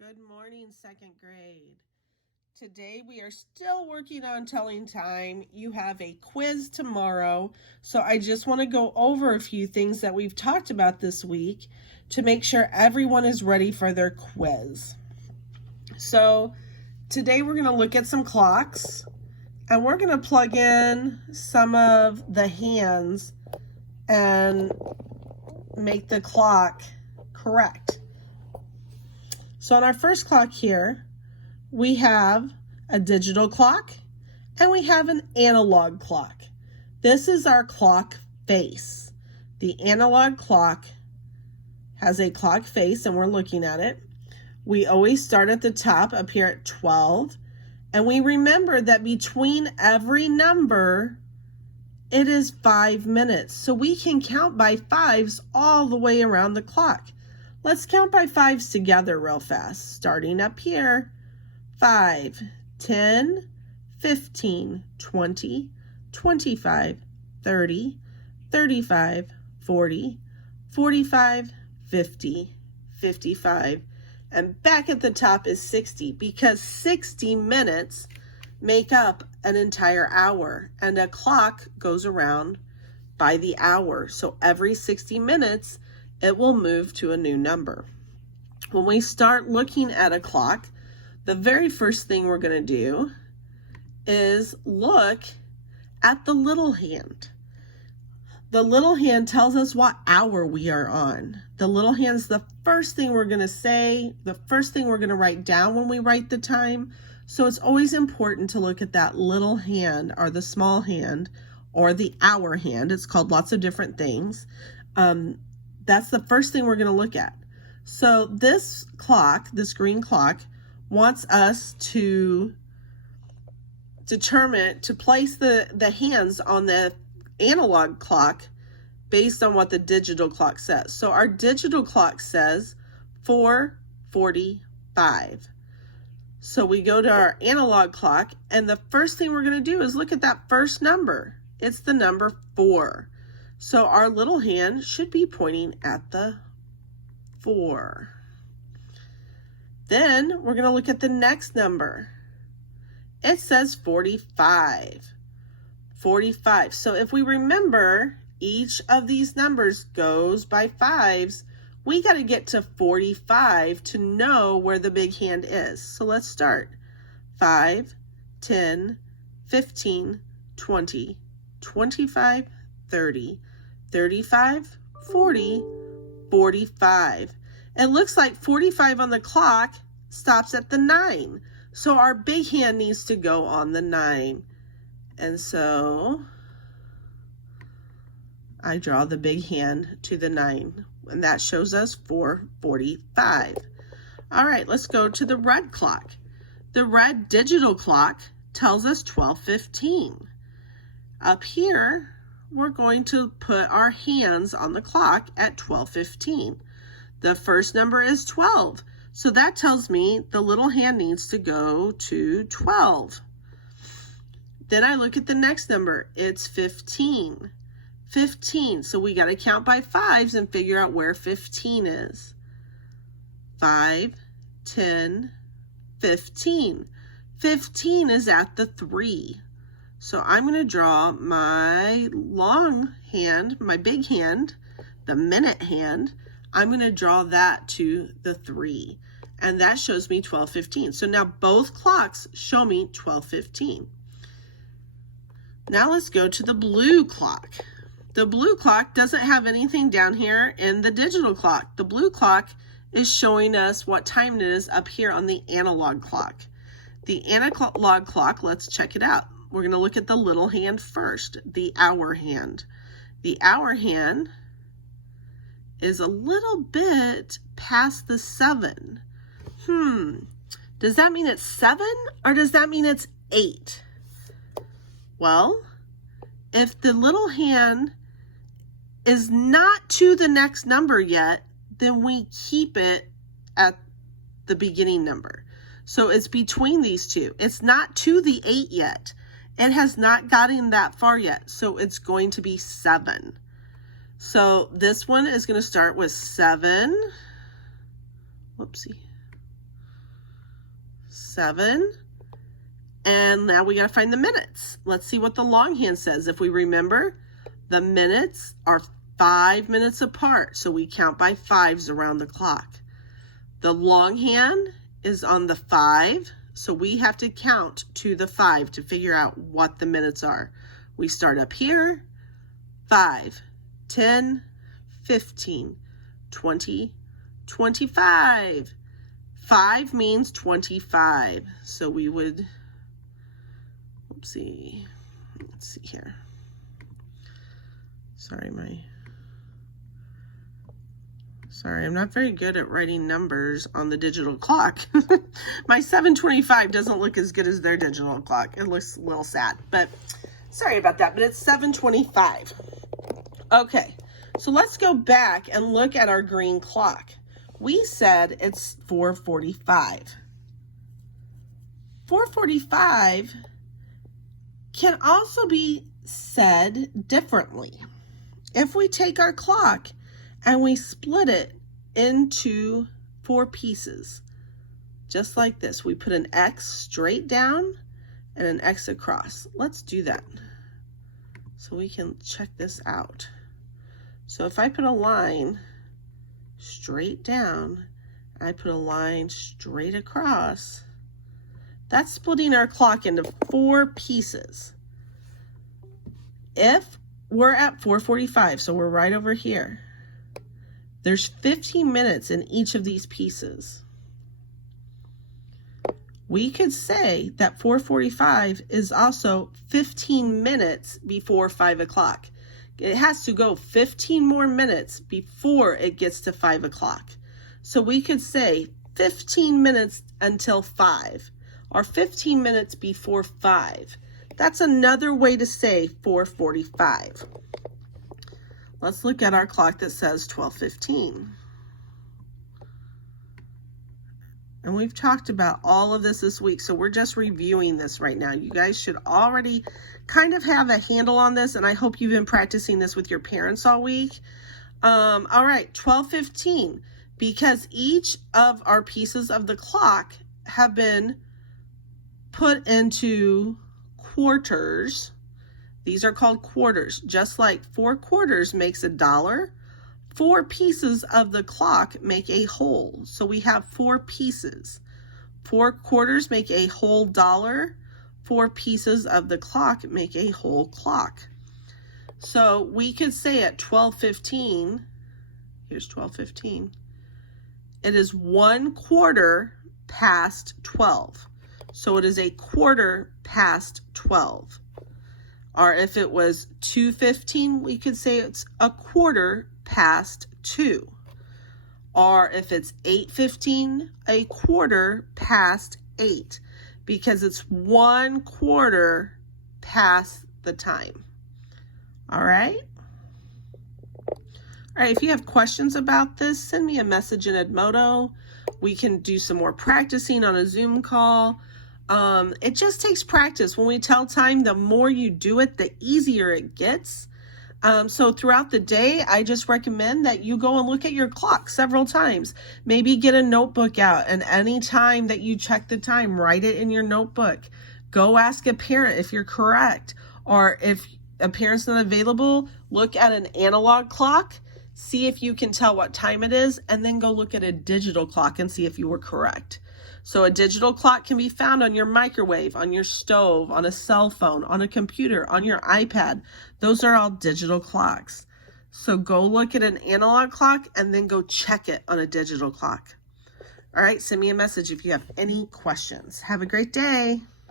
Good morning, second grade. Today we are still working on telling time. You have a quiz tomorrow, so I just want to go over a few things that we've talked about this week to make sure everyone is ready for their quiz. So today we're going to look at some clocks, and we're going to plug in some of the hands and make the clock correct. So on our first clock here, we have a digital clock and we have an analog clock. This is our clock face. The analog clock has a clock face and we're looking at it. We always start at the top up here at 12, and we remember that between every number it is 5 minutes. So we can count by fives all the way around the clock. Let's count by fives together real fast. Starting up here, 5, 10, 15, 20, 25, 30, 35, 40, 45, 50, 55, and back at the top is 60 because 60 minutes make up an entire hour, and a clock goes around by the hour. So every 60 minutes, it will move to a new number. When we start looking at a clock, the very first thing we're going to do is look at the little hand. The little hand tells us what hour we are on. The little hand's the first thing we're going to say, the first thing we're going to write down when we write the time. So it's always important to look at that little hand or the small hand or the hour hand. It's called lots of different things. That's the first thing we're going to look at. So this clock, this green clock, wants us to determine, to place the hands on the analog clock based on what the digital clock says. So our digital clock says 4:45. So we go to our analog clock, and the first thing we're going to do is look at that first number. It's the number 4. So our little hand should be pointing at the 4. Then we're going to look at the next number. It says 45. 45. So if we remember, each of these numbers goes by fives. We got to get to 45 to know where the big hand is. So let's start. 5, 10, 15, 20, 25, 30, 35, 40, 45. It looks like 45 on the clock stops at the 9. So our big hand needs to go on the 9. And so I draw the big hand to the 9. And that shows us 4:45. All right, let's go to the red clock. The red digital clock tells us 12:15. Up here, we're going to put our hands on the clock at 12:15. The first number is 12. So that tells me the little hand needs to go to 12. Then I look at the next number. It's 15. 15. So we got to count by fives and figure out where 15 is. 5, 10, 15. 15 is at the 3. So I'm going to draw my long hand, my big hand, the minute hand. I'm going to draw that to the 3. And that shows me 12:15. So now both clocks show me 12:15. Now let's go to the blue clock. The blue clock doesn't have anything down here in the digital clock. The blue clock is showing us what time it is up here on the analog clock. The analog clock, let's check it out. We're going to look at the little hand first, the hour hand. The hour hand is a little bit past the 7. Does that mean it's 7 or does that mean it's 8? Well, if the little hand is not to the next number yet, then we keep it at the beginning number. So it's between these two. It's not to the 8 yet. It has not gotten that far yet. So it's going to be 7. So this one is going to start with 7. Whoopsie. 7. And now we got to find the minutes. Let's see what the longhand says. If we remember, the minutes are 5 minutes apart, so we count by 5s around the clock. The longhand is on the 5, so we have to count to the 5 to figure out what the minutes are. We start up here, 5, 10, 15, 20, 25. 5 means 25, so we would, let's see here. Sorry, I'm not very good at writing numbers on the digital clock. My 725 doesn't look as good as their digital clock. It looks a little sad, but sorry about that, but it's 725. Okay, so let's go back and look at our green clock. We said it's 4:45. 4:45 can also be said differently. If we take our clock and we split it into 4 pieces, just like this. We put an X straight down and an X across. Let's do that so we can check this out. So if I put a line straight down, I put a line straight across, that's splitting our clock into 4 pieces. If we're at 4:45, so we're right over here, there's 15 minutes in each of these pieces. We could say that 4:45 is also 15 minutes before 5 o'clock. It has to go 15 more minutes before it gets to 5 o'clock. So we could say 15 minutes until 5, or 15 minutes before 5. That's another way to say 4:45. Let's look at our clock that says 12:15. And we've talked about all of this week, so we're just reviewing this right now. You guys should already kind of have a handle on this, and I hope you've been practicing this with your parents all week. All right, 12:15. Because each of our pieces of the clock have been put into quarters. These are called quarters. Just like 4 quarters makes $1, 4 pieces of the clock make a whole. So we have 4 pieces. 4 quarters make a whole $1. 4 pieces of the clock make a whole clock. So we could say at 12:15, here's 12:15, it is 1/4 past 12. So it is a 1/4 past 12. Or if it was 2:15, we could say it's 1/4 past 2. Or if it's 8:15, 1/4 past 8, because it's 1/4 past the time. All right? All right, if you have questions about this, send me a message in Edmodo. We can do some more practicing on a Zoom call. It just takes practice. When we tell time, the more you do it, the easier it gets. So throughout the day, I just recommend that you go and look at your clock several times. Maybe get a notebook out, and any time that you check the time, write it in your notebook. Go ask a parent if you're correct. Or if a parent's not available, look at an analog clock, see if you can tell what time it is, and then go look at a digital clock and see if you were correct. So a digital clock can be found on your microwave, on your stove, on a cell phone, on a computer, on your iPad. Those are all digital clocks. So go look at an analog clock and then go check it on a digital clock. All right, send me a message if you have any questions. Have a great day.